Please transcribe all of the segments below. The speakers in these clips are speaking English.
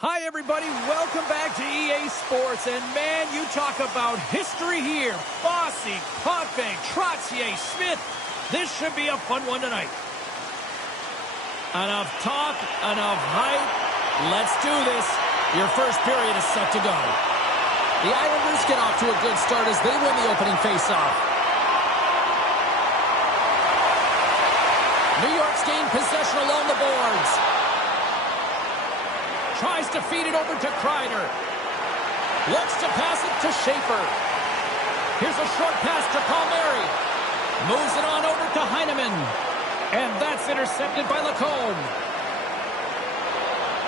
Hi, everybody. Welcome back to EA Sports. And, man, you talk about history here. Bossy, Potvin, Trottier, Smith. This should be a fun one tonight. Enough talk, enough hype. Let's do this. Your first period is set to go. The Islanders get off to a good start as they win the opening faceoff. New York's gained possession along the boards. Tries to feed it over to Kreider. Looks to pass it to Schaefer. Here's a short pass to Palmieri. Moves it on over to Heineman. And that's intercepted by Lacombe.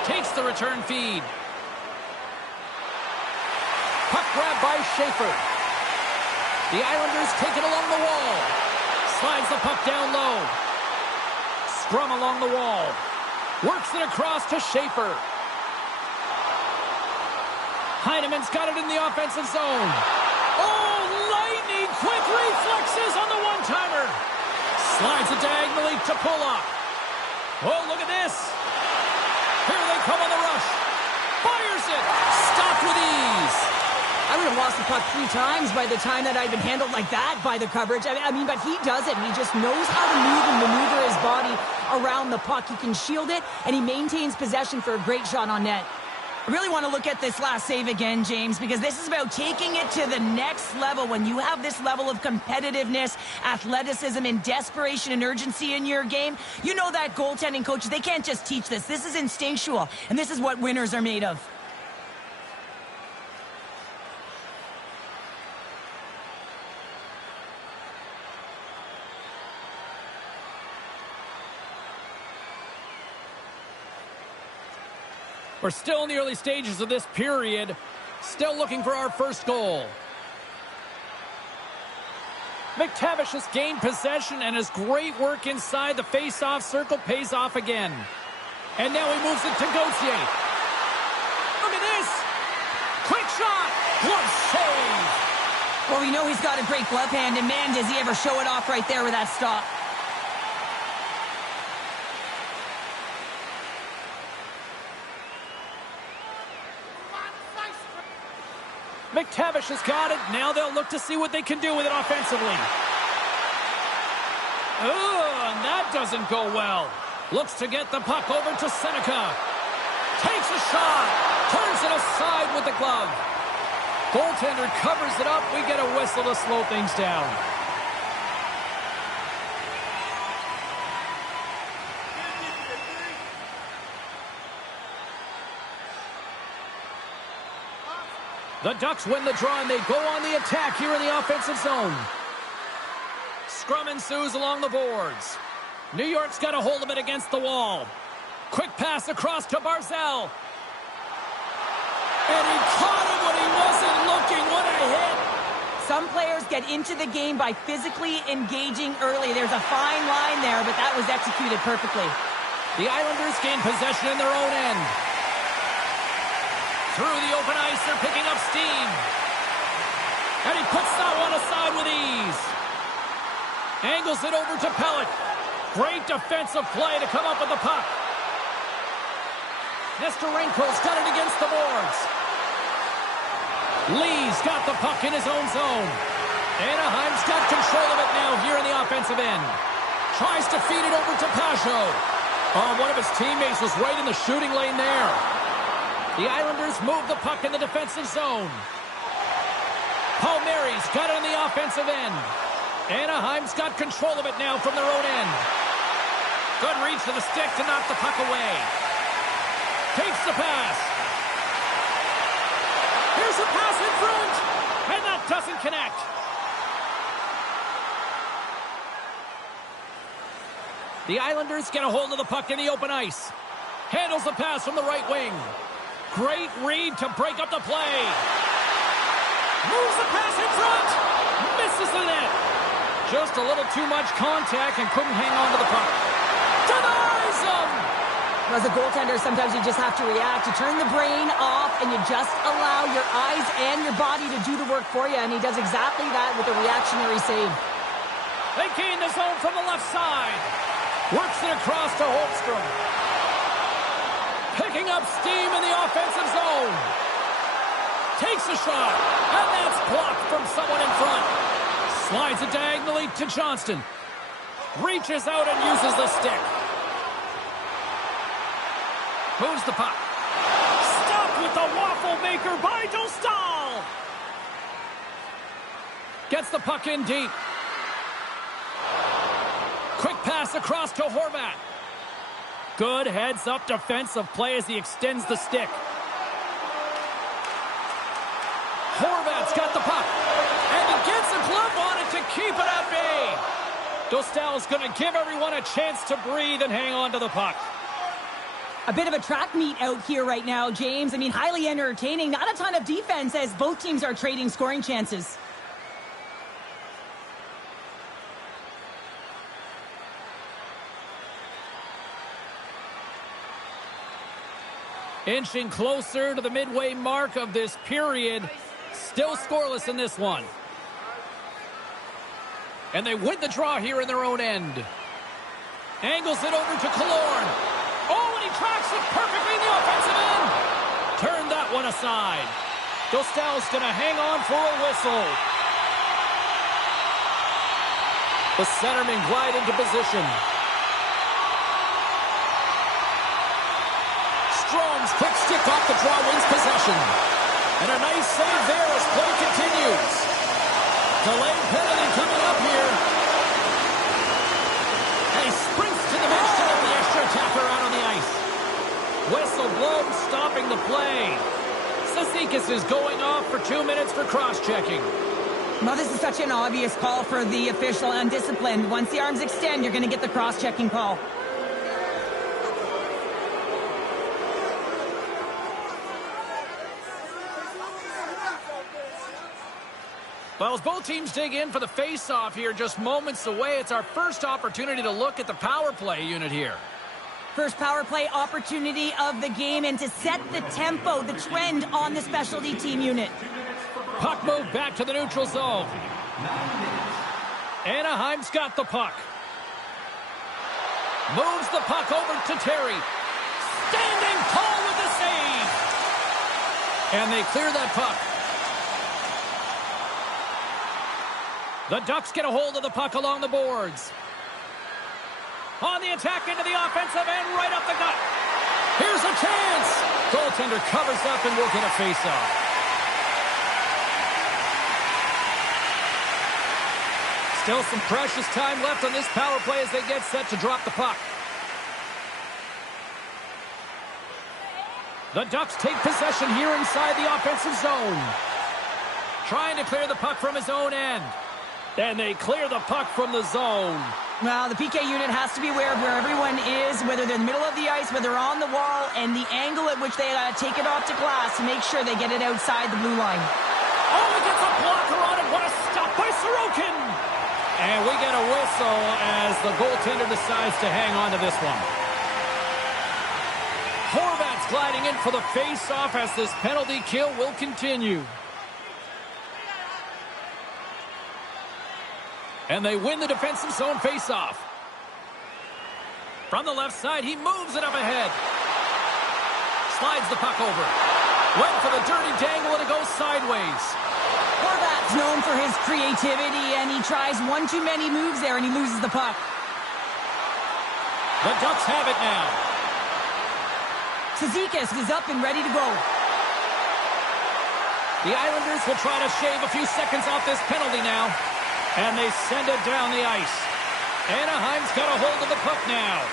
Takes the return feed. Puck grab by Schaefer. The Islanders take it along the wall. Slides the puck down low. Scrum along the wall. Works it across to Schaefer. Heineman's got it in the offensive zone. Oh, lightning quick reflexes on the one-timer. Slides it diagonally to Pulock. Oh, look at this. Here they come on the rush. Fires it. Stopped with ease. I would have lost the puck 3 times by the time that I'd been handled like that by the coverage. I mean, but he does it. He just knows how to move and maneuver his body around the puck. He can shield it, and he maintains possession for a great shot on net. I really want to look at this last save again, James, because this is about taking it to the next level. When you have this level of competitiveness, athleticism, and desperation and urgency in your game, you know that goaltending coaches, they can't just teach this. This is instinctual, and this is what winners are made of. We're still in the early stages of this period. Still looking for our first goal. McTavish has gained possession, and his great work inside the face-off circle pays off again. And now he moves it to Gauthier. Look at this! Quick shot! What save! Well, we know he's got a great glove hand, and man, does he ever show it off right there with that stop. McTavish has got it. Now they'll look to see what they can do with it offensively. Oh, and that doesn't go well. Looks to get the puck over to Seneca. Takes a shot. Turns it aside with the glove. Goaltender covers it up. We get a whistle to slow things down. The Ducks win the draw, and they go on the attack here in the offensive zone. Scrum ensues along the boards. New York's got a hold of it against the wall. Quick pass across to Barzal. And he caught him when he wasn't looking. What a hit. Some players get into the game by physically engaging early. There's a fine line there, but that was executed perfectly. The Islanders gain possession in their own end. Through the open ice, they're picking up steam. And he puts that one aside with ease. Angles it over to Pellet. Great defensive play to come up with the puck. Nestorenko's got it against the boards. Lee's got the puck in his own zone. Anaheim's got control of it now here in the offensive end. Tries to feed it over to Pajot. Oh, one of his teammates was right in the shooting lane there. The Islanders move the puck in the defensive zone. Palmieri's got it on the offensive end. Anaheim's got control of it now from their own end. Good reach to the stick to knock the puck away. Takes the pass. Here's a pass in front. And that doesn't connect. The Islanders get a hold of the puck in the open ice. Handles the pass from the right wing. Great read to break up the play. Moves the pass in front. Misses the net. Just a little too much contact and couldn't hang on to the puck. Denies him. As a goaltender, sometimes you just have to react. You turn the brain off, and you just allow your eyes and your body to do the work for you, and he does exactly that with a reactionary save. They gain the zone from the left side. Works it across to Holmstrom. Picking up steam in the offensive zone. Takes a shot, and that's blocked from someone in front. Slides it diagonally to Johnston. Reaches out and uses the stick. Moves the puck. Stopped with the waffle maker by Dostal. Gets the puck in deep. Quick pass across to Horvat. Good heads-up defensive play as he extends the stick. Horvat's got the puck. And he gets a glove on it to keep it at bay. Dostal's going to give everyone a chance to breathe and hang on to the puck. A bit of a track meet out here right now, James. I mean, highly entertaining. Not a ton of defense as both teams are trading scoring chances. Inching closer to the midway mark of this period. Still scoreless in this one. And they win the draw here in their own end. Angles it over to Killorn. Oh, and he tracks it perfectly in the offensive end. Turn that one aside. Dostal's going to hang on for a whistle. The centerman glide into position. Strom's quick stick off the draw wins possession. And a nice save there as play continues. Delayed penalty coming up here. And he sprints to the bench to get the extra attacker out on the ice. Whistle blown, stopping the play. Cizikas is going off for 2 minutes for cross-checking. Well, this is such an obvious call for the official undisciplined. Once the arms extend, you're going to get the cross-checking call. Well, as both teams dig in for the face-off here, just moments away, it's our first opportunity to look at the power play unit here. First power play opportunity of the game, and to set the tempo, the trend on the specialty team unit. Puck moved back to the neutral zone. Anaheim's got the puck. Moves the puck over to Terry. Standing tall with the save. And they clear that puck. The Ducks get a hold of the puck along the boards. On the attack into the offensive end, right up the gut. Here's a chance. Goaltender covers up and will get a face-off. Still some precious time left on this power play as they get set to drop the puck. The Ducks take possession here inside the offensive zone. Trying to clear the puck from his own end. And they clear the puck from the zone. Well, the PK unit has to be aware of where everyone is, whether they're in the middle of the ice, whether they're on the wall, and the angle at which they take it off to glass to make sure they get it outside the blue line. Oh, he gets a blocker on it. What a stop by Sorokin. And we get a whistle as the goaltender decides to hang on to this one. Horvat's gliding in for the face-off as this penalty kill will continue. And they win the defensive zone face-off. From the left side, he moves it up ahead. Slides the puck over. Went for the dirty dangle, and it goes sideways. Horvat's known for his creativity, and he tries one too many moves there, and he loses the puck. The Ducks have it now. Cizikas is up and ready to go. The Islanders will try to shave a few seconds off this penalty now. And they send it down the ice. Anaheim's got a hold of the puck now.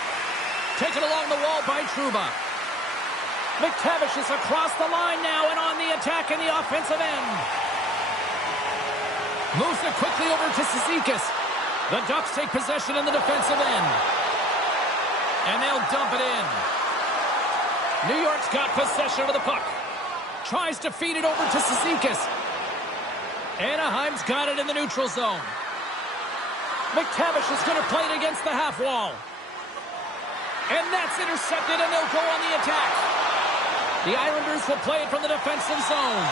Taken along the wall by Trouba. McTavish is across the line now and on the attack in the offensive end. Moves it quickly over to Cizikas. The Ducks take possession in the defensive end. And they'll dump it in. New York's got possession of the puck. Tries to feed it over to Cizikas. Anaheim's got it in the neutral zone. McTavish is going to play it against the half wall. And that's intercepted, and they'll go on the attack. The Islanders will play it from the defensive zone.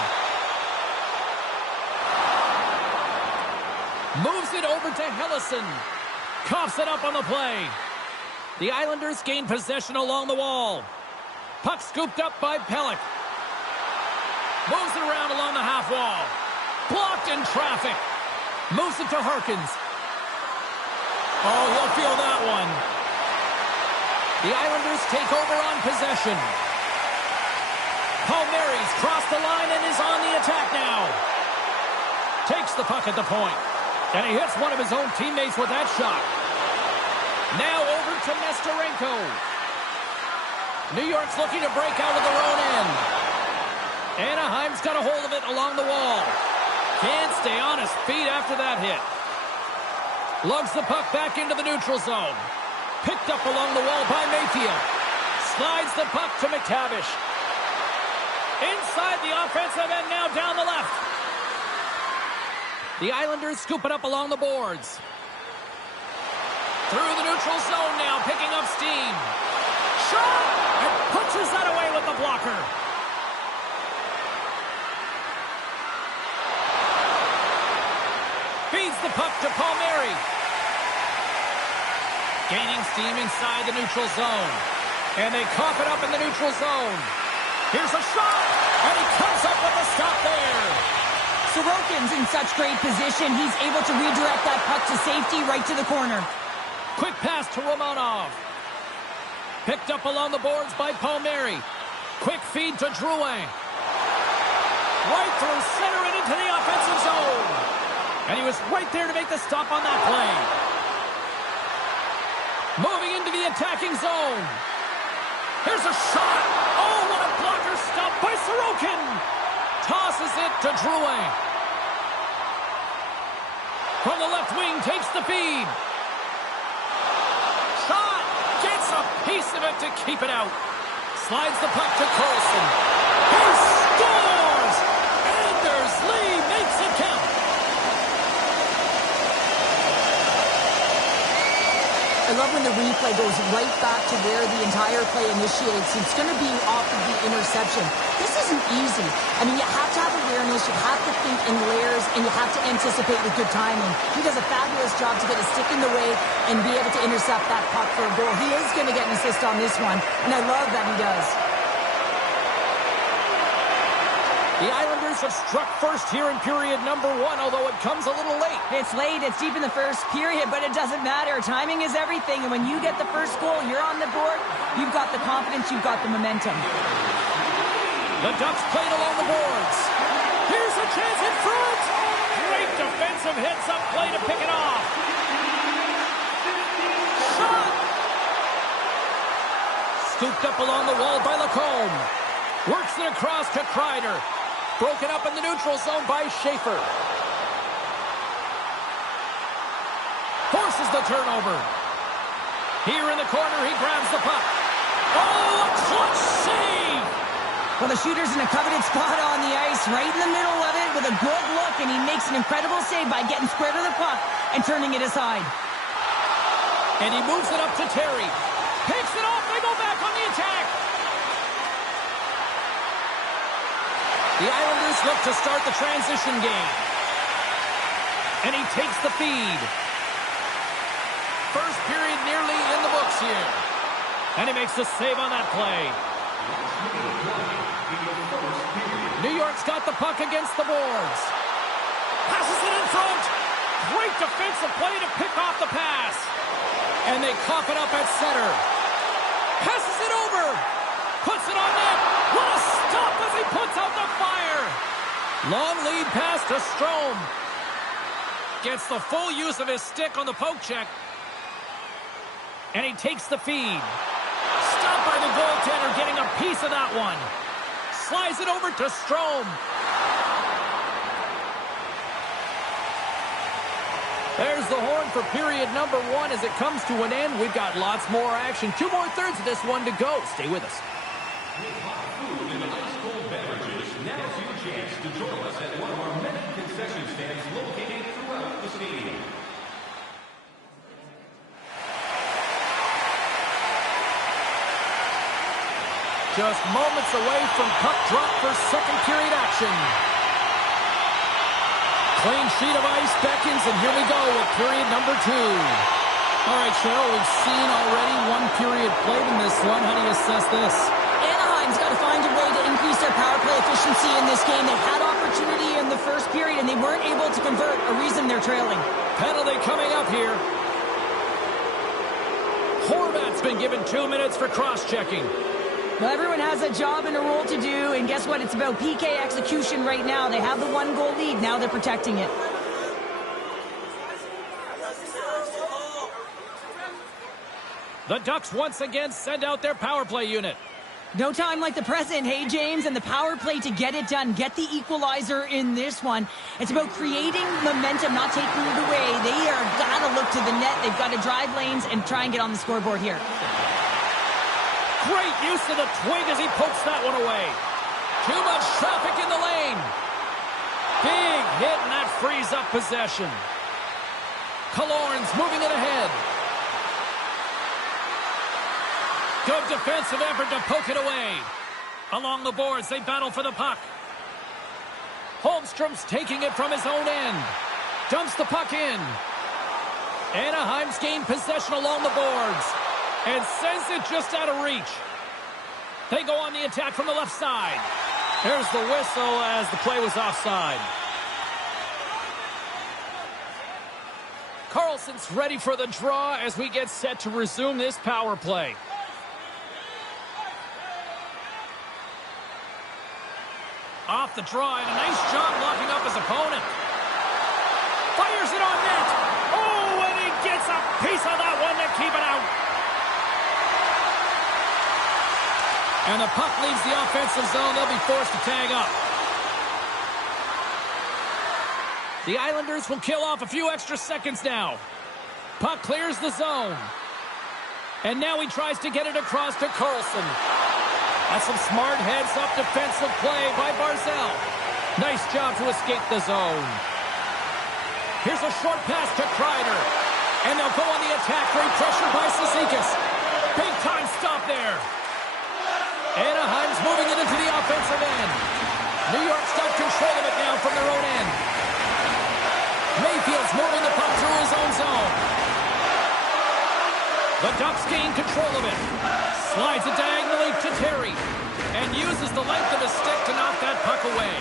Moves it over to Hellison. Coughs it up on the play. The Islanders gain possession along the wall. Puck scooped up by Pelech. Moves it around along the half wall. Blocked in traffic. Moves it to Harkins. Oh, he'll feel that one. The Islanders take over on possession. Palmieri's crossed the line and is on the attack now. Takes the puck at the point. And he hits one of his own teammates with that shot. Now over to Nesterenko. New York's looking to break out of their own end. Anaheim's got a hold of it along the wall. Can't stay on his feet after that hit. Lugs the puck back into the neutral zone. Picked up along the wall by Mayfield. Slides the puck to McTavish. Inside the offensive end now down the left. The Islanders scoop it up along the boards. Through the neutral zone now, picking up steam. Shot! And punches that away with the blocker. Feeds the puck to Palmieri. Gaining steam inside the neutral zone. And they cough it up in the neutral zone. Here's a shot! And he comes up with a stop there. Sorokin's in such great position. He's able to redirect that puck to safety right to the corner. Quick pass to Romanov. Picked up along the boards by Palmieri. Quick feed to Drouin. Right through center and into the offensive zone. And he was right there to make the stop on that play. Moving into the attacking zone. Here's a shot. Oh, what a blocker stop by Sorokin. Tosses it to Drouin. From the left wing, takes the feed. Shot. Gets a piece of it to keep it out. Slides the puck to Carlson. He scores! Anders Lee makes it count. I love when the replay goes right back to where the entire play initiates. It's going to be off of the interception. This isn't easy. I mean, you have to have awareness, you have to think in layers, and you have to anticipate with good timing. He does a fabulous job to get a stick in the way and be able to intercept that puck for a goal. He is going to get an assist on this one, and I love that he does. The Islanders have struck first here in period number 1, although it comes a little late. It's late, it's deep in the first period, but it doesn't matter. Timing is everything, and when you get the first goal, you're on the board, you've got the confidence, you've got the momentum. The Ducks played along the boards. Here's a chance in front. Great defensive hits up play to pick it off. Shot! Scooped up along the wall by Lacombe. Works it across to Kreider. Broken up in the neutral zone by Schaefer. Forces the turnover. Here in the corner, he grabs the puck. Oh, a clutch save! Well, the shooter's in a coveted spot on the ice, right in the middle of it with a good look, and he makes an incredible save by getting square to the puck and turning it aside. And he moves it up to Terry. Picks it off, they go back on the attack. The Islanders look to start the transition game. And he takes the feed. First period nearly in the books here. And he makes the save on that play. New York's got the puck against the boards. Passes it in front. Great defensive play to pick off the pass. And they cough it up at center. Passes it over. Puts it on net. What a stop as he puts out the fire. Long lead pass to Strome. Gets the full use of his stick on the poke check. And he takes the feed. Stopped by the goaltender, getting a piece of that one. Slides it over to Strome. There's the horn for period number 1 as it comes to an end. We've got lots more action. 2 more thirds of this one to go. Stay with us. With hot food and ice-cold beverages, now's your chance to join us at one of our many concession stands located throughout the stadium. Just moments away from puck drop for second period action. Clean sheet of ice beckons, and here we go with period number 2. All right, Cheryl, we've seen already one period played in this one. How do you assess this? their power play efficiency in this game. They had opportunity in the first period, and they weren't able to convert, a reason they're trailing. Penalty coming up here. Horvat's been given 2 minutes for cross-checking. Well, everyone has a job and a role to do, and guess what? It's about PK execution right now. They have the 1-goal lead. Now they're protecting it. The Ducks once again send out their power play unit. No time like the present, hey, James, and the power play to get it done. Get the equalizer in this one. It's about creating momentum, not taking it away. They are got to look to the net. They've got to drive lanes and try and get on the scoreboard here. Great use of the twig as he pokes that one away. Too much traffic in the lane. Big hit, and that frees up possession. Killorn's moving it ahead. Good defensive effort to poke it away. Along the boards, they battle for the puck. Holmstrom's taking it from his own end. Dumps the puck in. Anaheim's gained possession along the boards and sends it just out of reach. They go on the attack from the left side. There's the whistle as the play was offside. Carlson's ready for the draw as we get set to resume this power play. Off the draw, and a nice job locking up his opponent. Fires it on net. Oh, and he gets a piece of that one to keep it out. And the puck leaves the offensive zone. They'll be forced to tag up. The Islanders will kill off a few extra seconds now. Puck clears the zone. And now he tries to get it across to Carlson. That's some smart heads-up defensive play by Barzal. Nice job to escape the zone. Here's a short pass to Kreider. And they'll go on the attack. Great pressure by Cizikas. Big-time stop there. Anaheim's moving it into the offensive end. New York's got control of it now from their own end. Mayfield's moving the puck through his own zone. The Ducks gain control of it. Slides it diagonally to Terry. And uses the length of his stick to knock that puck away.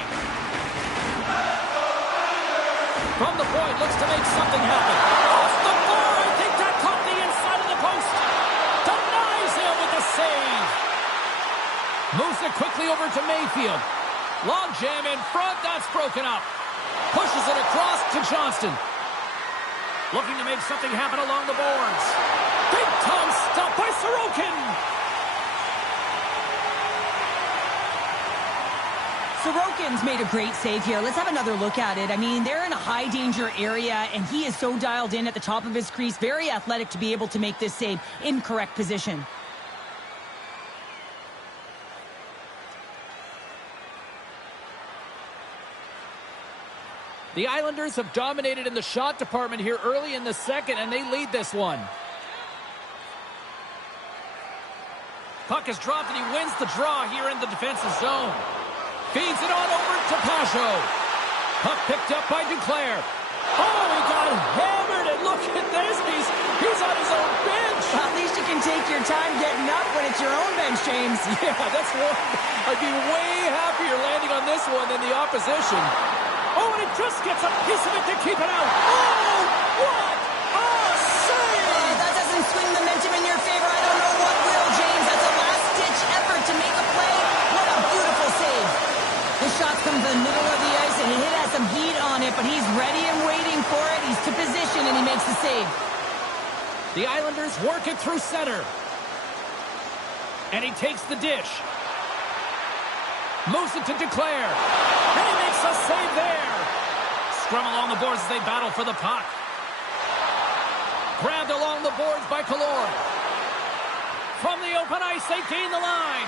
From the point, looks to make something happen. Off the bar, I think that caught the inside of the post. Denies him with the save. Moves it quickly over to Mayfield. Long jam in front, that's broken up. Pushes it across to Johnston. Looking to make something happen along the boards. Big time stop by Sorokin. Sorokin's made a great save here. Let's have another look at it. I mean, they're in a high danger area, and he is so dialed in at the top of his crease. Very athletic to be able to make this save in correct position. The Islanders have dominated in the shot department here early in the second, and they lead this one. Puck is dropped, and he wins the draw here in the defensive zone. Feeds it on over to Pajot. Puck picked up by Duclair. Oh, he got hammered, and look at this. He's on his own bench. At least you can take your time getting up when it's your own bench, James. Yeah, that's one. I'd be way happier landing on this one than the opposition. Oh, and it just gets a piece of it to keep it out. Oh, what a save! That doesn't swing the momentum in your favor. I don't know what will, James. That's a last-ditch effort to make a play. What a beautiful save. The shot comes in the middle of the ice, and it has some heat on it, but he's ready and waiting for it. He's to position, and he makes the save. The Islanders work it through center. And he takes the dish. Moves it to Duclair. And he makes a save there. Scrum along the boards as they battle for the puck. Grabbed along the boards by Killorn. From the open ice, they gain the line.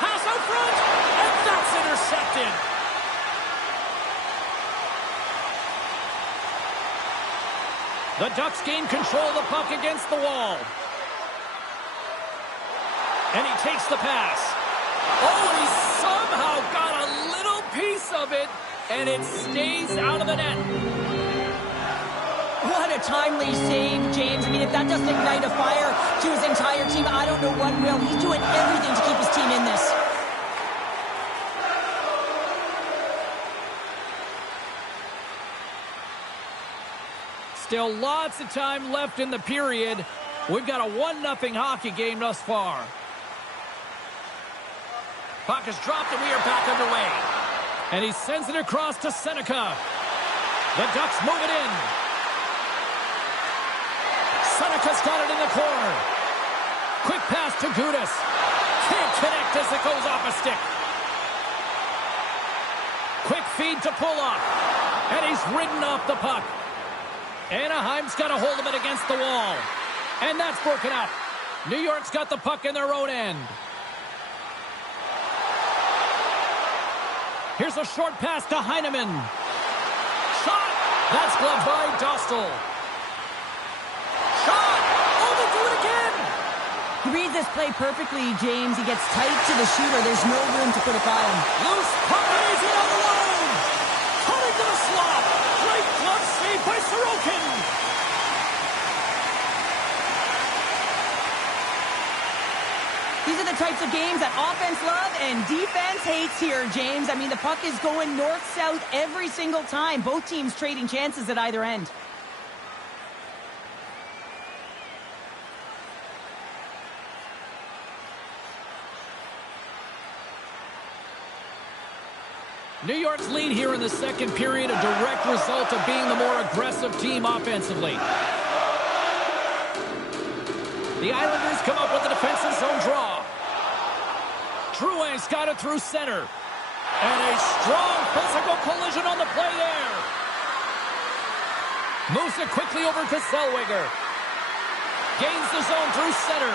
Pass out front, and that's intercepted. The Ducks gain control of the puck against the wall. And he takes the pass. Oh, he somehow got a little piece of it, and it stays out of the net. What a timely save, James. I mean, if that doesn't ignite a fire to his entire team, I don't know what will. He's doing everything to keep his team in this. Still lots of time left in the period. We've got a 1-0 hockey game thus far. Puck is dropped and we are back underway. And he sends it across to Seneca. The Ducks move it in. Seneca's got it in the corner. Quick pass to Gudas. Can't connect as it goes off a stick. Quick feed to Pulock. And he's ridden off the puck. Anaheim's got a hold of it against the wall. And that's broken up. New York's got the puck in their own end. Here's a short pass to Heineman. Shot! That's gloved by Dostal. Shot! Oh, they do it again! He reads this play perfectly, James. He gets tight to the shooter. There's no room to put it by him. Loose puck, and he's in on the line! Cutting to the slot! Great glove save by Sorokin! These are the types of games that offense love and defense hates here, James. I mean, the puck is going north-south every single time. Both teams trading chances at either end. New York's lead here in the second period, a direct result of being the more aggressive team offensively. The Islanders come up with a defensive zone draw. Drouin's got it through center. And a strong physical collision on the play there. Moves it quickly over to Zellweger. Gains the zone through center.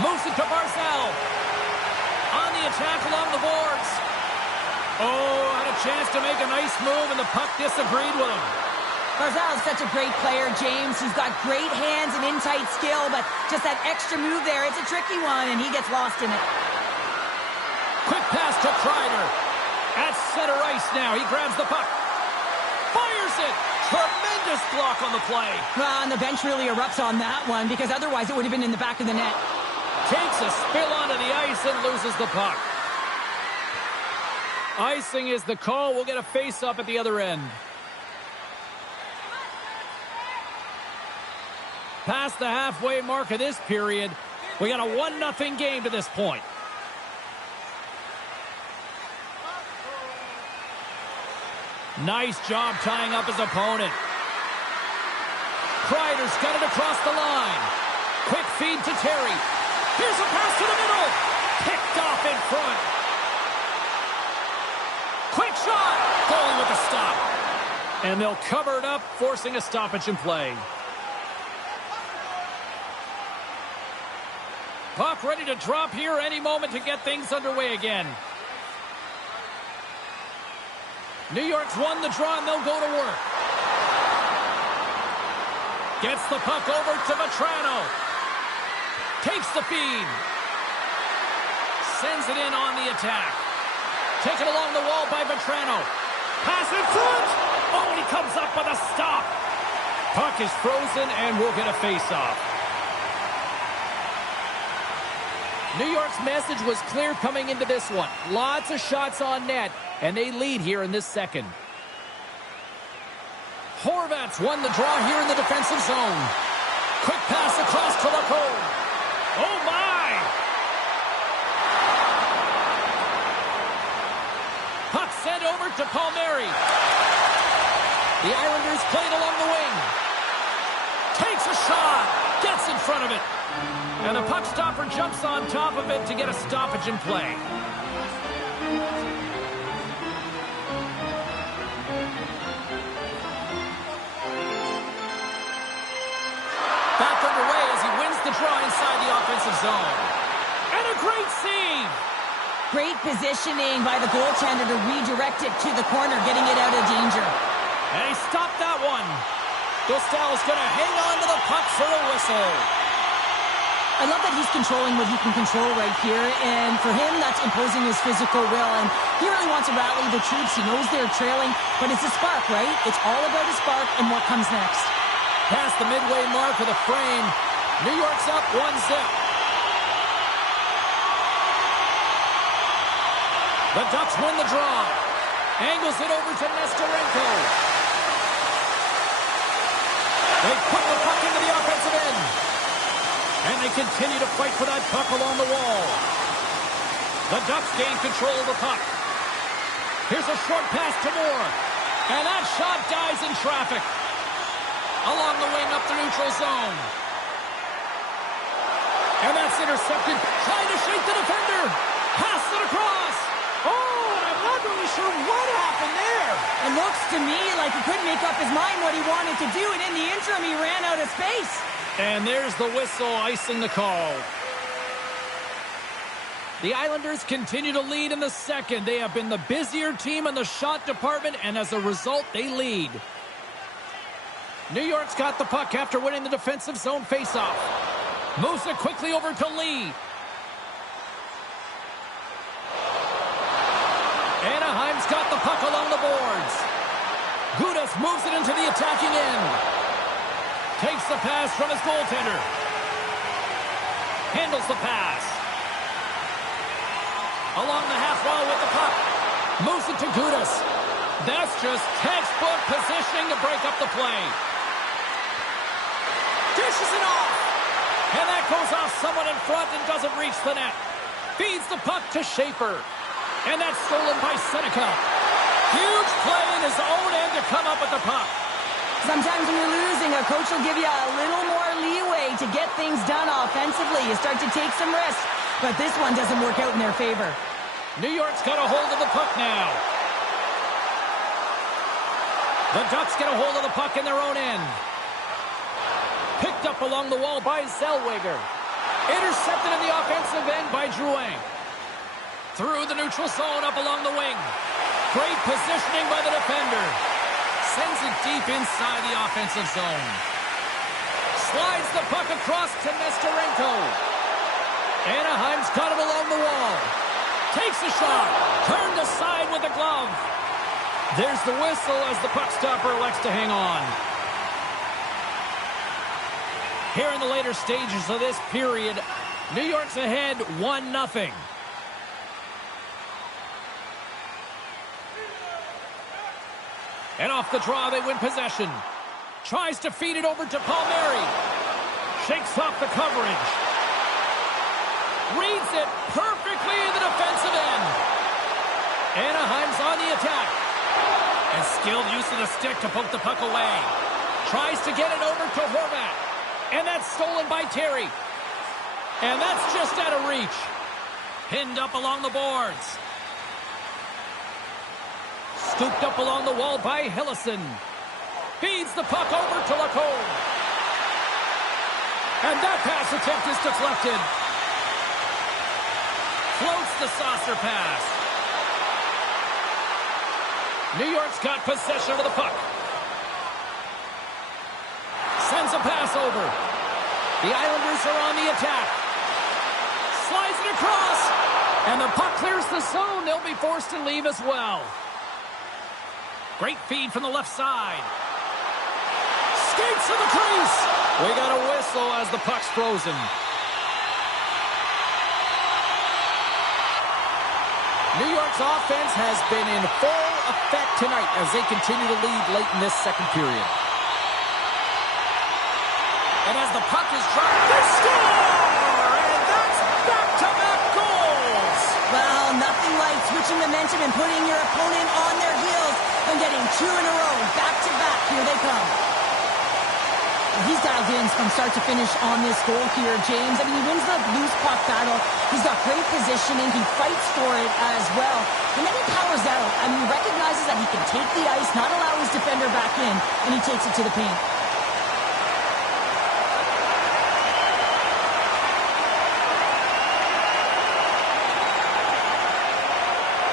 Moves it to Barzal. On the attack along the boards. Oh, had a chance to make a nice move, and the puck disagreed with him. Barzal is such a great player, James. He's got great hands and in-tight skill, but just that extra move there, it's a tricky one, and he gets lost in it. Quick pass to Kreider. At center ice now. He grabs the puck. Fires it. Tremendous block on the play. Well, and the bench really erupts on that one, because otherwise it would have been in the back of the net. Takes a spill onto the ice and loses the puck. Icing is the call. We'll get a face-up at the other end. Past the halfway mark of this period, we got a 1-0 game to this point. Nice job tying up his opponent. Kreider's got it across the line. Quick feed to Terry. Here's a pass to the middle. Picked off in front. Quick shot. Goalie with a stop. And they'll cover it up, forcing a stoppage in play. Puck ready to drop here any moment to get things underway again. New York's won the draw, and they'll go to work. Gets the puck over to Vetrano. Takes the feed. Sends it in on the attack. Taken along the wall by Vetrano. Pass in front. Oh, and he comes up with a stop. Puck is frozen, and we'll get a face-off. New York's message was clear coming into this one. Lots of shots on net, and they lead here in this second. Horvat's won the draw here in the defensive zone. Quick pass across to Lacombe. Oh, my! Puck sent over to Palmieri. The Islanders played along the wing. Takes a shot. Gets in front of it. And the puck stopper jumps on top of it to get a stoppage in play. Back underway as he wins the draw inside the offensive zone. And a great save! Great positioning by the goaltender to redirect it to the corner, getting it out of danger. And he stopped that one. Dostal's going to hang on to the puck for a whistle. I love that he's controlling what he can control right here, and for him, that's imposing his physical will, and he really wants to rally the troops. He knows they're trailing, but it's a spark, right? It's all about a spark and what comes next. Past the midway mark of the frame, New York's up 1-0. The Ducks win the draw. Angles it over to Nestorenko. They put the puck into the offensive end. And they continue to fight for that puck along the wall. The Ducks gain control of the puck. Here's a short pass to Moore. And that shot dies in traffic. Along the wing up the neutral zone. And that's intercepted. Trying to shake the defender. Pass it across. Oh, and I'm not really sure what happened there. It looks to me like he couldn't make up his mind what he wanted to do, and in the interim, he ran out of space. And there's the whistle icing the call. The Islanders continue to lead in the second. They have been the busier team in the shot department, and as a result, they lead. New York's got the puck after winning the defensive zone faceoff. Moves it quickly over to Lee. Anaheim's got the puck along the boards. Gudas moves it into the attacking end. Takes the pass from his goaltender. Handles the pass. Along the half wall with the puck. Moves it to Gudas. That's just textbook positioning to break up the play. Dishes it off. And that goes off someone in front and doesn't reach the net. Feeds the puck to Schaefer. And that's stolen by Seneca. Huge play in his own end to come up with the puck. Sometimes when you're losing, a coach will give you a little more leeway to get things done offensively. You start to take some risks, but this one doesn't work out in their favor. New York's got a hold of the puck now. The Ducks get a hold of the puck in their own end. Picked up along the wall by Zellweger. Intercepted in the offensive end by Drouin. Through the neutral zone up along the wing. Great positioning by the defender. Sends it deep inside the offensive zone. Slides the puck across to Nestorenko. Anaheim's got it along the wall. Takes a shot. Turned aside with a glove. There's the whistle as the puck stopper elects to hang on. Here in the later stages of this period, New York's ahead 1-0. And off the draw, they win possession. Tries to feed it over to Palmieri. Shakes off the coverage. Reads it perfectly in the defensive end. Anaheim's on the attack. And skilled use of the stick to poke the puck away. Tries to get it over to Horvat. And that's stolen by Terry. And that's just out of reach. Pinned up along the boards. Scooped up along the wall by Hillison. Feeds the puck over to Lacombe. And that pass attempt is deflected. Floats the saucer pass. New York's got possession of the puck. Sends a pass over. The Islanders are on the attack. Slides it across. And the puck clears the zone. They'll be forced to leave as well. Great feed from the left side. Skates to the crease. We got a whistle as the puck's frozen. New York's offense has been in full effect tonight as they continue to lead late in this second period. And as the puck is dropped, they score! And that's back-to-back goals! Well, nothing like switching momentum and putting your opponent on their heels and getting two in a row, back-to-back. Here they come. He's dialed in from start to finish on this goal here, James. I mean, he wins the loose puck battle. He's got great positioning. He fights for it as well. And then he powers out. I mean, he recognizes that he can take the ice, not allow his defender back in, and he takes it to the paint.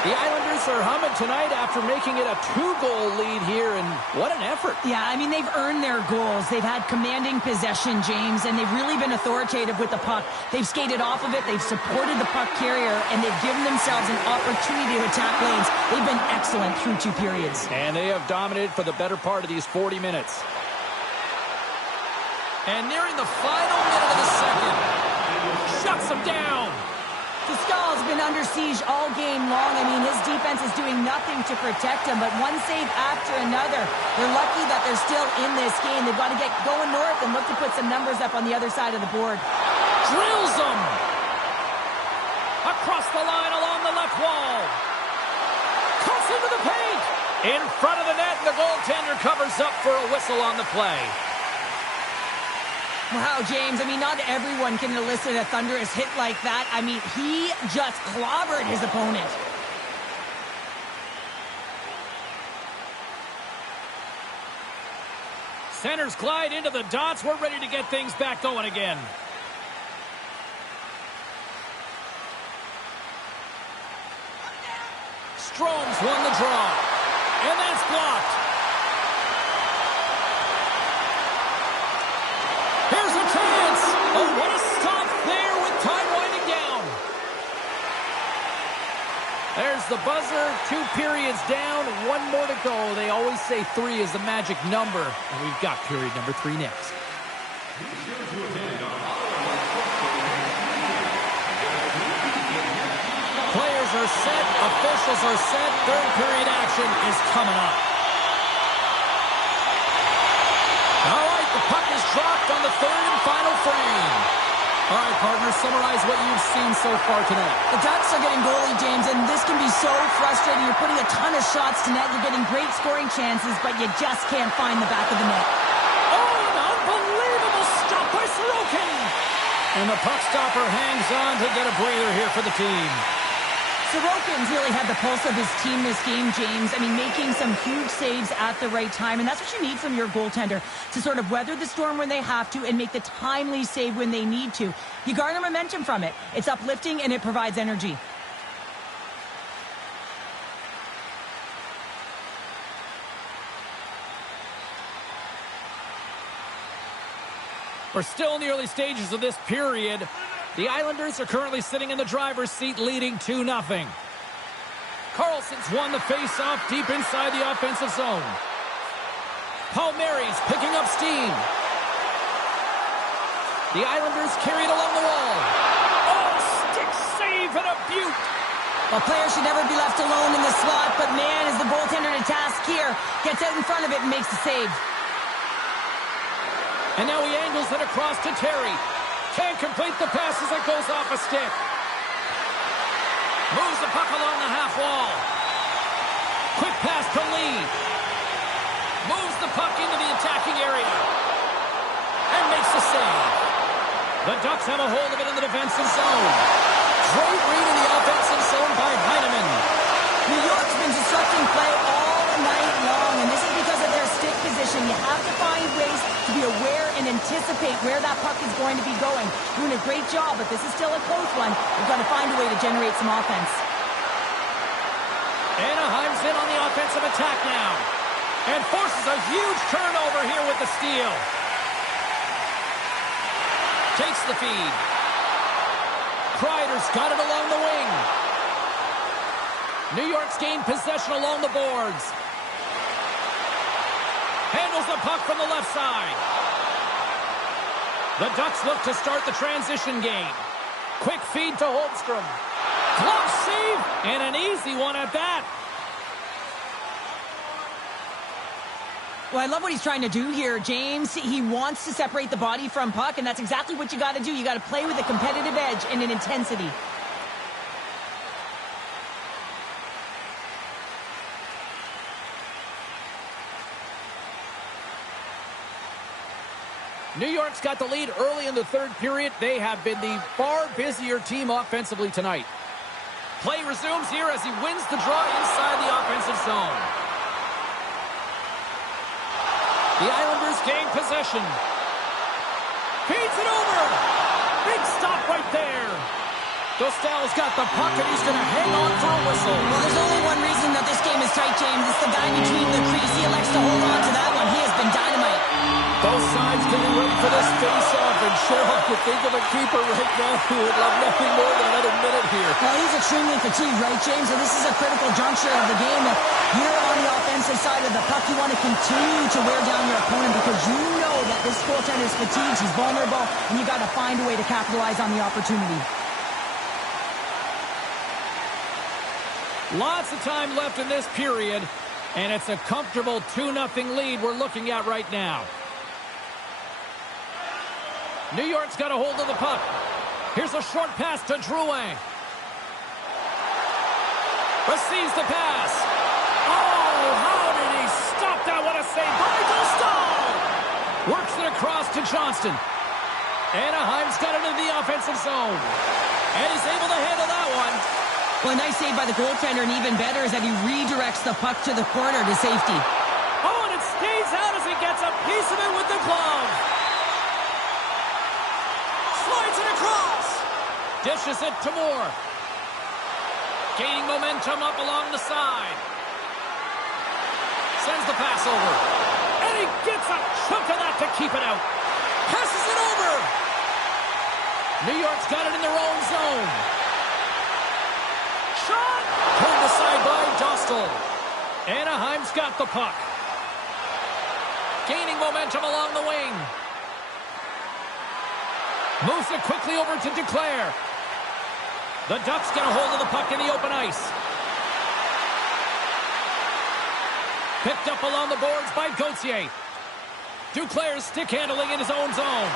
The Islanders are humming tonight after making it a 2-goal lead here, and what an effort. Yeah, I mean, they've earned their goals. They've had commanding possession, James, and they've really been authoritative with the puck. They've skated off of it, they've supported the puck carrier, and they've given themselves an opportunity to attack lanes. They've been excellent through 2 periods. And they have dominated for the better part of these 40 minutes. And nearing the final minute of the second. Shuts them down. Pascal's been under siege all game long. I mean, his defense is doing nothing to protect him, but one save after another. They're lucky that they're still in this game. They've got to get going north and look to put some numbers up on the other side of the board. Drills them! Across the line along the left wall. Cuts into the paint! In front of the net, and the goaltender covers up for a whistle on the play. Wow, James, I mean, not everyone can elicit a thunderous hit like that. I mean, he just clobbered his opponent. Centers glide into the dots. We're ready to get things back going again. Strome's won the draw. And that's blocked. Here's a chance. Oh, what a stop there with time winding down. There's the buzzer. 2 periods down. 1 more to go. They always say 3 is the magic number. And we've got period number 3 next. Players are set. Officials are set. 3rd period action is coming up. All right, the puck is dropped on the 3rd and final frame. All right, partners, summarize what you've seen so far tonight. The Ducks are getting goalie, James, and this can be so frustrating. You're putting a ton of shots to net. You're getting great scoring chances, but you just can't find the back of the net. Oh, an unbelievable stop by Sorokin. And the puck stopper hangs on to get a breather here for the team. Sorokin's really had the pulse of his team this game, James. I mean, making some huge saves at the right time, and that's what you need from your goaltender, to sort of weather the storm when they have to and make the timely save when they need to. You garner momentum from it. It's uplifting, and it provides energy. We're still in the early stages of this period. The Islanders are currently sitting in the driver's seat, leading 2-0. Carlson's won the face-off deep inside the offensive zone. Palmieri's picking up steam. The Islanders carried along the wall. Oh, stick save and a beaut. Well, players should never be left alone in the slot, but man, is the goaltender to task here. Gets out in front of it and makes the save. And now he angles it across to Terry. Can't complete the pass as it goes off a stick. Moves the puck along the half wall. Quick pass to Lee. Moves the puck into the attacking area. And makes the save. The Ducks have a hold of it in the defensive zone. Great read in the offensive zone by Heineman. New York's been disrupting play all night long, and this is because of their stick position. You have to find ways to be aware and anticipate where that puck is going to be going. Doing a great job, but this is still a close one. You've got to find a way to generate some offense. Anaheim's in on the offensive attack now. And forces a huge turnover here with the steal. Takes the feed. Kreider's got it along the wing. New York's gained possession along the boards. Handles the puck from the left side. The Ducks look to start the transition game. Quick feed to Holmstrom. Glove save, and an easy one at that. Well, I love what he's trying to do here, James. He wants to separate the body from puck, and that's exactly what you got to do. You got to play with a competitive edge and an intensity. New York's got the lead early in the 3rd period. They have been the far busier team offensively tonight. Play resumes here as he wins the draw inside the offensive zone. The Islanders gain possession. Feeds it over. Big stop right there. Dostal's got the puck, and he's going to hang on for a whistle. Well, there's only one reason that this game is tight, James. It's the guy between the crease. He elects to hold on to that one. He has been dynamite. Both sides getting ready for this face-off, and Cheryl, if you think of a keeper right now who would love nothing more than another minute here. Well, he's extremely fatigued, right, James? So this is a critical juncture of the game. If you're on the offensive side of the puck, you want to continue to wear down your opponent because you know that this goaltender is fatigued, he's vulnerable, and you got to find a way to capitalize on the opportunity. Lots of time left in this period, and it's a comfortable 2-0 lead we're looking at right now. New York's got a hold of the puck. Here's a short pass to Drouin. Receives the pass. Oh, how did he stop that? What a save by Dostal! Works it across to Johnston. Anaheim's got it in the offensive zone. And he's able to handle that one. Well, a nice save by the goaltender, and even better is that he redirects the puck to the corner to safety. Oh, and it skates out as he gets a piece of it with the glove. Slides it across. Dishes it to Moore. Gaining momentum up along the side. Sends the pass over. And he gets a chunk of that to keep it out. Passes it over. New York's got it in their own zone. Shot! Turned aside by Dostal. Anaheim's got the puck. Gaining momentum along the wing. Moves it quickly over to Duclair. The Ducks get a hold of the puck in the open ice. Picked up along the boards by Gauthier. Duclair's stick handling in his own zone.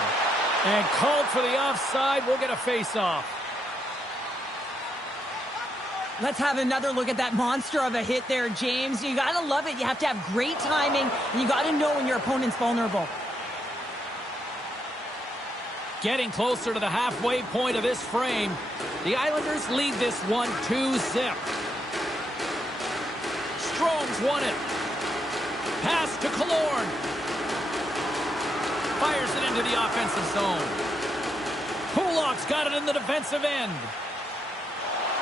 And called for the offside. We'll get a face-off. Let's have another look at that monster of a hit there, James. You got to love it. You have to have great timing, and you got to know when your opponent's vulnerable. Getting closer to the halfway point of this frame. The Islanders lead this one 2-0. Strome's won it. Pass to Killorn. Fires it into the offensive zone. Kulak's got it in the defensive end.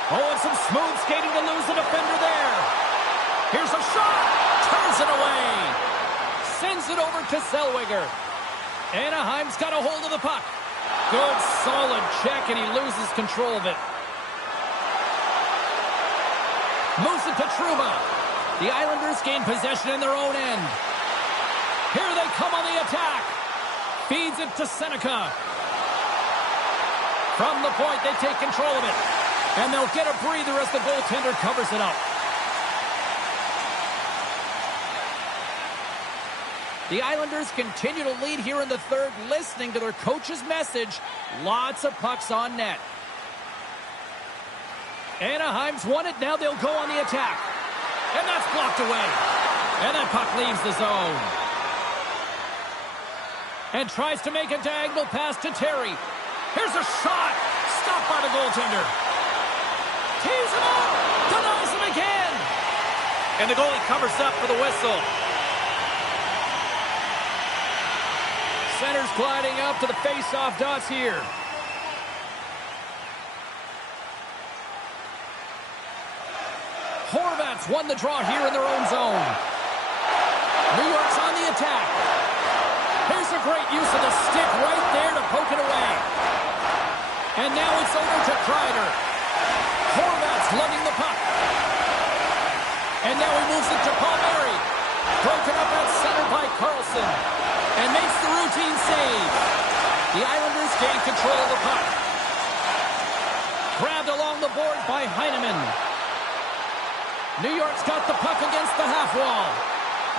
Oh, and some smooth skating to lose the defender there. Here's a shot. Turns it away. Sends it over to Zellweger. Anaheim's got a hold of the puck. Good, solid check, and he loses control of it. Moves it to Trouba. The Islanders gain possession in their own end. Here they come on the attack. Feeds it to Seneca. From the point, they take control of it. And they'll get a breather as the goaltender covers it up. The Islanders continue to lead here in the third, listening to their coach's message. Lots of pucks on net. Anaheim's won it. Now they'll go on the attack. And that's blocked away. And that puck leaves the zone. And tries to make a diagonal pass to Terry. Here's a shot. Stopped by the goaltender. Tees him up. Denies him again. And the goalie covers up for the whistle. Center's gliding up to the face-off dots here. Horvat's won the draw here in their own zone. New York's on the attack. Here's a great use of the stick right there to poke it away. And now it's over to Kreider. Horvat's lugging the puck. And now he moves it to Palmieri. Broken up at center by Carlson. And makes the routine save. The Islanders gain control of the puck. Grabbed along the board by Heineman. New York's got the puck against the half wall.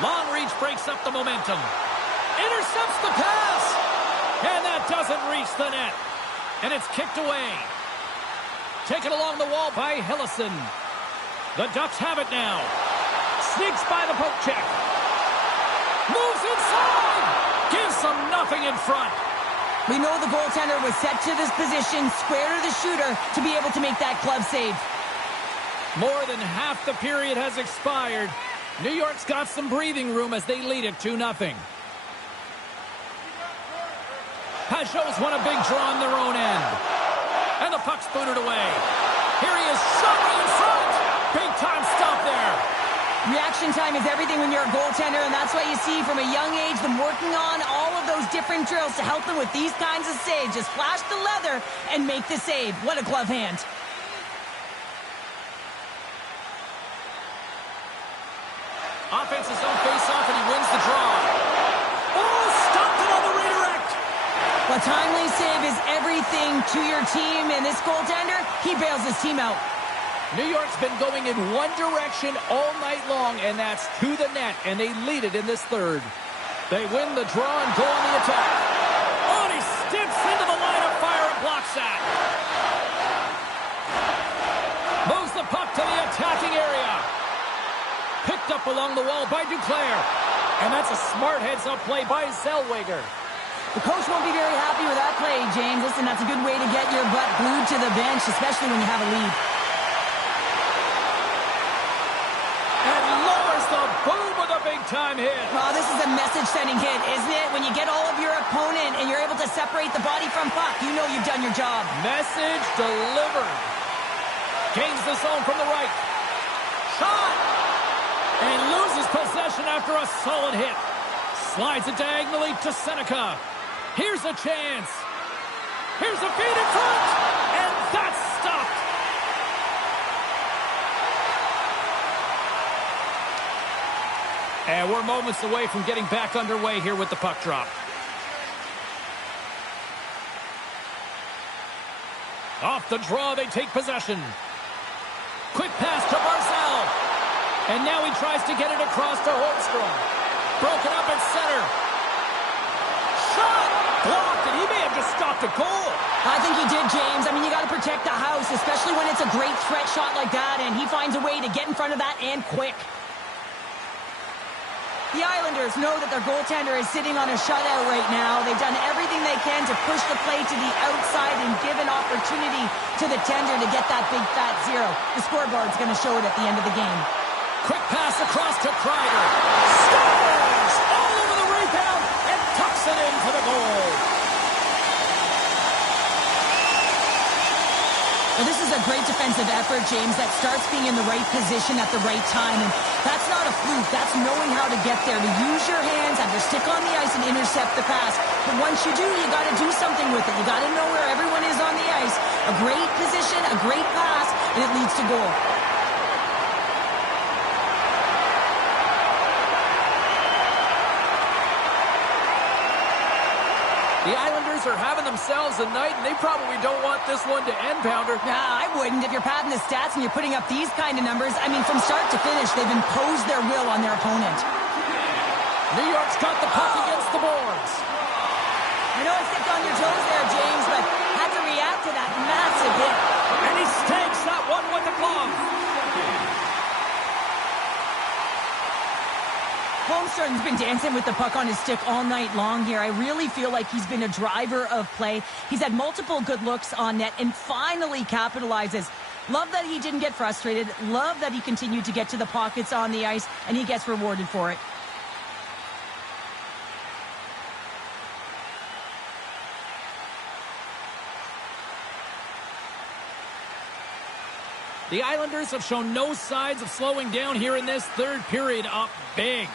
Long reach breaks up the momentum. Intercepts the pass. And that doesn't reach the net. And it's kicked away. Taken along the wall by Hillison. The Ducks have it now. Sneaks by the poke check. Moves inside. Gives them nothing in front. We know the goaltender was set to this position, square to the shooter, to be able to make that glove save. More than half the period has expired. New York's got some breathing room as they lead it 2-0. Pajot's won a big draw on their own end. And the puck's booted away. Here he is, shot right in front. Big time stop there. Reaction time is everything when you're a goaltender, and that's why you see from a young age them working on all of those different drills to help them with these kinds of saves. Just flash the leather and make the save. What a glove hand. Offensive zone face-off, and he wins the draw. Oh, stopped it on the redirect. A timely save is everything to your team, and this goaltender, he bails his team out. New York's been going in one direction all night long, and that's to the net, and they lead it in this third. They win the draw and go on the attack. Oh, and he steps into the line of fire and blocks that. Moves the puck to the attacking area. Picked up along the wall by Duclair. And that's a smart heads-up play by Zellweger. The coach won't be very happy with that play, James. Listen, that's a good way to get your butt glued to the bench, especially when you have a lead. And lowers the boom with a big-time hit. Oh, this is a message-sending hit, isn't it? When you get all of your opponent and you're able to separate the body from puck, you know you've done your job. Message delivered. Gains the zone from the right. Shot! And loses possession after a solid hit. Slides it diagonally to Seneca. Here's a chance. Here's a feed in front. And that's stopped. And we're moments away from getting back underway here with the puck drop. Off the draw, they take possession. Quick pass to Barzal. And now he tries to get it across to Holmstrom. Broken up at center. Shot! Blocked, and he may have just stopped a goal. I think he did, James. I mean, you got to protect the house, especially when it's a great threat shot like that, and he finds a way to get in front of that and quick. The Islanders know that their goaltender is sitting on a shutout right now. They've done everything they can to push the play to the outside and give an opportunity to the tender to get that big fat zero. The scoreboard's going to show it at the end of the game. Quick pass across to Kreider. Scores! All over the rebound and tucks it in for the goal. Well, this is a great defensive effort, James, that starts being in the right position at the right time. And that's not a fluke. That's knowing how to get there, to use your hands, have your stick on the ice and intercept the pass. But once you do, you got to do something with it. You got to know where everyone is on the ice. A great position, a great pass, and it leads to goal. The Islanders are having themselves a night, and they probably don't want this one to end, Pounder. Nah, I wouldn't. If you're padding the stats and you're putting up these kind of numbers, I mean, from start to finish, they've imposed their will on their opponent. New York's got the puck against the boards. I know I stepped on your toes there, James, but had to react to that massive hit. And he stakes that one with the glove. Holmstrom's been dancing with the puck on his stick all night long here. I really feel like he's been a driver of play. He's had multiple good looks on net and finally capitalizes. Love that he didn't get frustrated. Love that he continued to get to the pockets on the ice, and he gets rewarded for it. The Islanders have shown no signs of slowing down here in this third period, up big.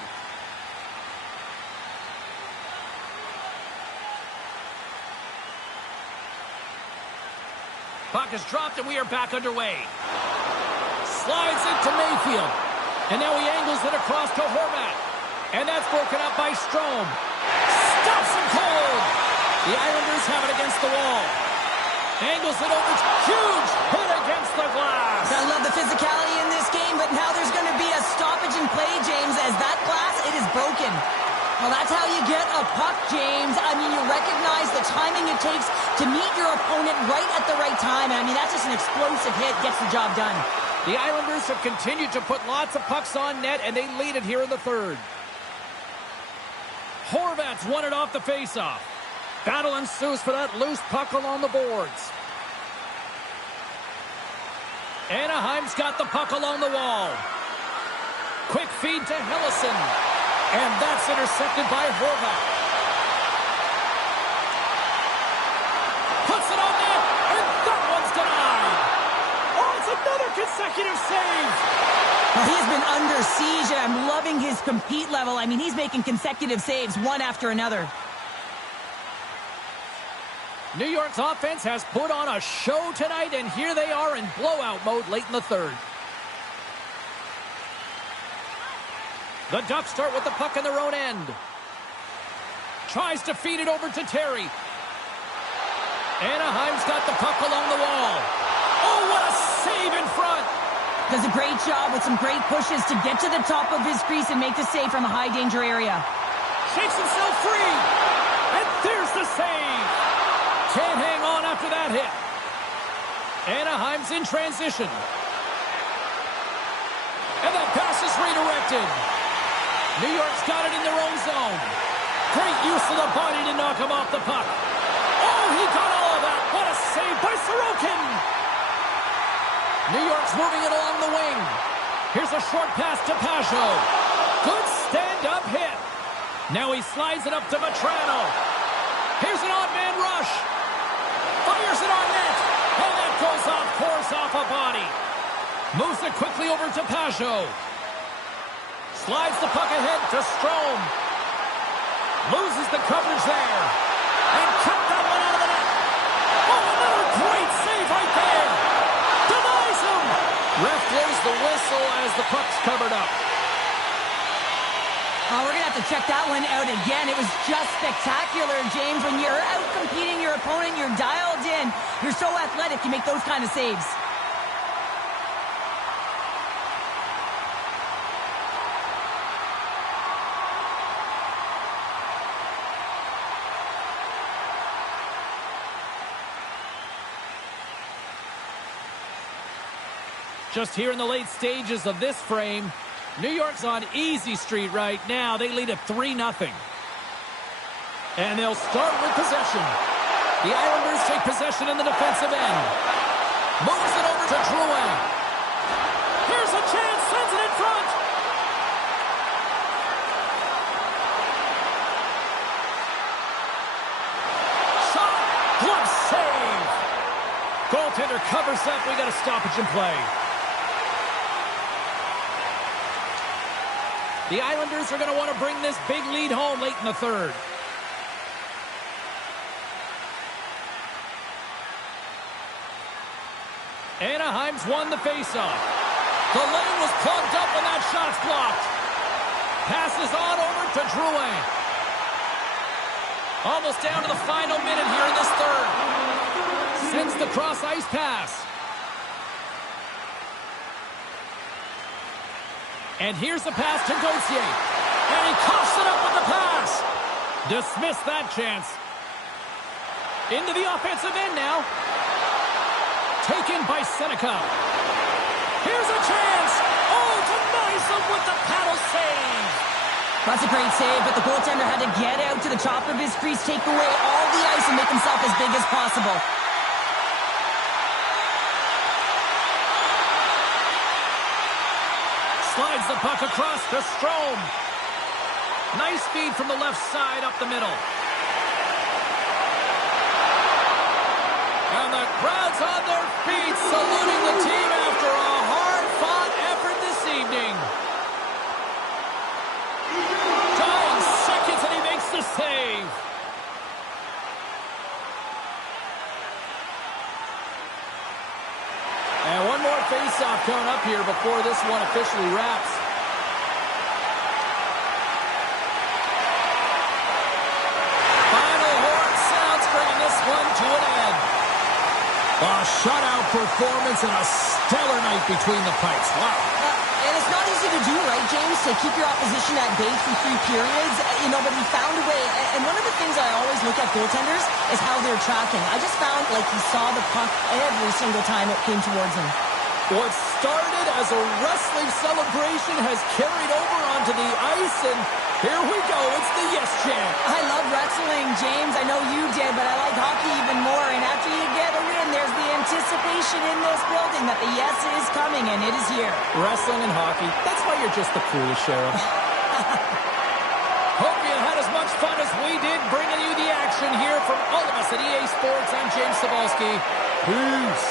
Puck is dropped and we are back underway. Slides it to Mayfield. And now he angles it across to Horvat. And that's broken up by Strome. Stops him cold. The Islanders have it against the wall. Angles it over. Huge hit against the glass. I love the physicality in this game, but now there's going to be a stoppage in play, James, as that glass, it is broken. Well, that's how you get a puck, James. I mean, you recognize the timing it takes to meet your opponent right at the right time. I mean, that's just an explosive hit, gets the job done. The Islanders have continued to put lots of pucks on net, and they lead it here in the third. Horvat's won it off the faceoff. Battle ensues for that loose puck along the boards. Anaheim's got the puck along the wall. Quick feed to Hellison. And that's intercepted by Horvat. Puts it on net, and that one's denied. Oh, it's another consecutive save. Well, he has been under siege, and I'm loving his compete level. I mean, he's making consecutive saves, one after another. New York's offense has put on a show tonight, and here they are in blowout mode late in the third. The Ducks start with the puck in their own end. Tries to feed it over to Terry. Anaheim's got the puck along the wall. Oh, what a save in front! Does a great job with some great pushes to get to the top of his crease and make the save from a high-danger area. Shakes himself free. And there's the save. Can't hang on after that hit. Anaheim's in transition. And that pass is redirected. New York's got it in their own zone. Great use of the body to knock him off the puck. Oh, he got all of that. What a save by Sorokin. New York's moving it along the wing. Here's a short pass to Pajot. Good stand-up hit. Now he slides it up to Vetrano. Here's an odd man rush. Fires it on net. And that goes off, pours off a body. Moves it quickly over to Pajot. Slides the puck ahead to Strome. Loses the coverage there. And kept that one out of the net. Oh, another great save right there. Denies him. Ref blows the whistle as the puck's covered up. Oh, we're going to have to check that one out again. It was just spectacular, James. When you're out competing your opponent, you're dialed in. You're so athletic, you make those kind of saves. Just here in the late stages of this frame, New York's on easy street right now. They lead at 3-0. And they'll start with possession. The Islanders take possession in the defensive end. Moves it over to Drouin. Here's a chance, sends it in front. Shot, glove save. Goaltender covers up. We got a stoppage in play. The Islanders are going to want to bring this big lead home late in the third. Anaheim's won the faceoff. The lane was plugged up when that shot's blocked. Passes on over to Drouin. Almost down to the final minute here in this third. Sends the cross-ice pass. And here's the pass to Gauthier. And he coughs it up with the pass. Dismissed that chance. Into the offensive end now. Taken by Seneca. Here's a chance. Oh, denies him with the paddle save. That's a great save, but the goaltender had to get out to the top of his crease, take away all the ice, and make himself as big as possible. Slides the puck across to Strome. Nice feed from the left side up the middle. And the crowd's on their feet, saluting the team after a hard-fought effort this evening. Dying seconds, and he makes the save. And one more face-off coming up here before this one officially wraps. Final horn sounds, bringing this one to an end. A shutout performance and a stellar night between the pipes. Wow. And it's not easy to do, right, James, to keep your opposition at bay through 3 periods, but he found a way. And one of the things I always look at goaltenders is how they're tracking. I just found like he saw the puck every single time it came towards him. What started as a wrestling celebration has carried over onto the ice, and here we go. It's the yes chant. I love wrestling, James. I know you did, but I like hockey even more. And after you get a win, there's the anticipation in this building that the yes is coming, and it is here. Wrestling and hockey, that's why you're just the coolest, Sheriff. Hope you had as much fun as we did bringing you the action here from all of us at EA Sports. I'm James Cebulski. Peace.